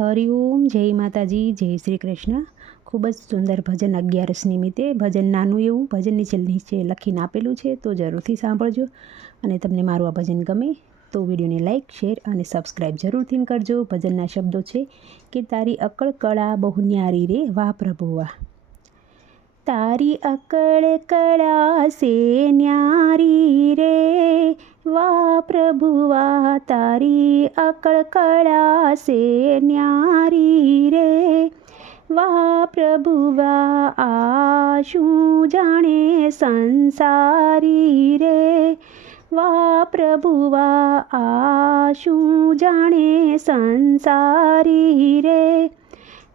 હરિઓમ જય માતાજી, જય શ્રી કૃષ્ણ. ખૂબ જ સુંદર ભજન અગિયારસ નિમિત્તે, ભજન નાનું એવું ભજન નીચે નીચે લખીને આપેલું છે, તો જરૂરથી સાંભળજો. અને તમને મારું આ ભજન ગમે, તો વિડીયોને લાઇક શેર અને સબસ્ક્રાઇબ જરૂરથી કરજો. ભજનના શબ્દો છે, કે તારી અકળ કળા બહુ ન્યારી રે, વાહ પ્રભુ, વાહ. તારી અકળ કળા સે ન્યારી રે વાહ પ્રભુ વાહ તારી અકળ કળા સે ન્યારી રે. વાહ પ્રભુવા આ શું જાણે સંસારી રે. વાહ પ્રભુવા આ શું જાણે સંસારી રે.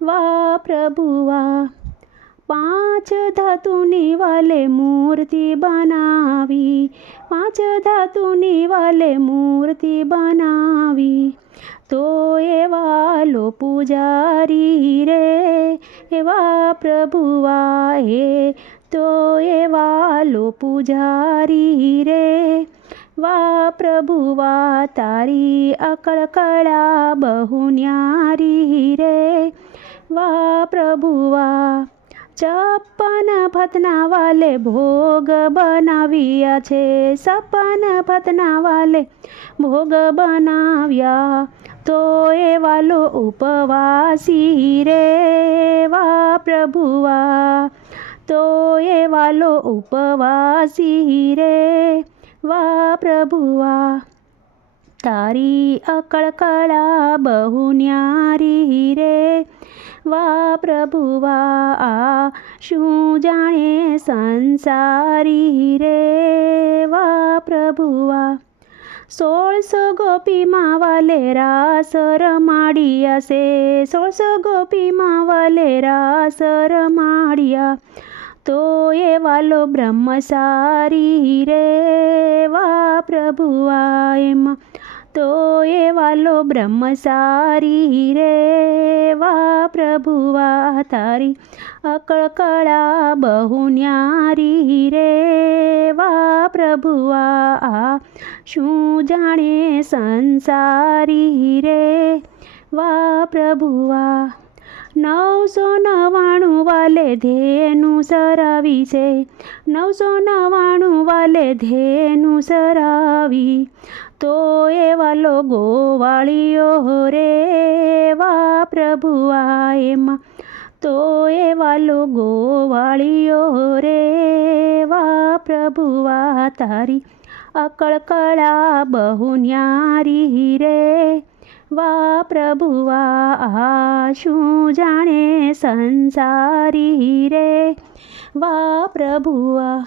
વાહ પ્રભુ વાહ પાંચ ધાતુની વાલે મૂર્તિ બનાવી, પાંચ ધાતુની વાલે મૂર્તિ બનાવી. તો એવા લો પૂજારી રે એવા પ્રભુવા હે તો એવા લો પૂજારી રે, વા પ્રભુવા તારી અકળ કળા બહુ ન્યારી રે. વા પ્રભુવા ચપ્પન ભતના વાલે ભોગ બનાવ્યા છે. સપન ભતના વાલે ભોગ બનાવ્યા તો એ વાલો ઉપવાસી રે વા પ્રભુવા. તો એ વાલો ઉપવાસી રે વા પ્રભુવા. તારી અકળકળા બહુ ન્યારી રે વા પ્રભુવા આ શું જાણે સંસારી રે વા પ્રભુવા સોળસો ગોપીમાં વાલે રાસ રમાડિયા છે સોળસો ગોપીમાં વાલેરા રાસ રમાડિયા તો એ વાલો બ્રહ્મસારી રે વા પ્રભુઆ એમાં તો એ વાલો બ્રહ્મસારી રે. વા પ્રભુવા તારી. અકળ કળા બહુ ન્યારી રે. વા પ્રભુવા આ શું જાણે સંસારી રે? વા પ્રભુવા નવસો નવાણું વાલે ધેનું સરાવી છે. નવસો નવાણું વાલે ધેનું સરાવી. તો એ વાલો ગોવાળીઓ રે વા પ્રભુઆ એમાં. તો એ વાલો ગોવાળીઓ રે વા પ્રભુઆ તારી. અકળ કળા બહુ ન્યારી રે વા પ્રભુવા આ શું જાણે સંસારી રે વા પ્રભુઆ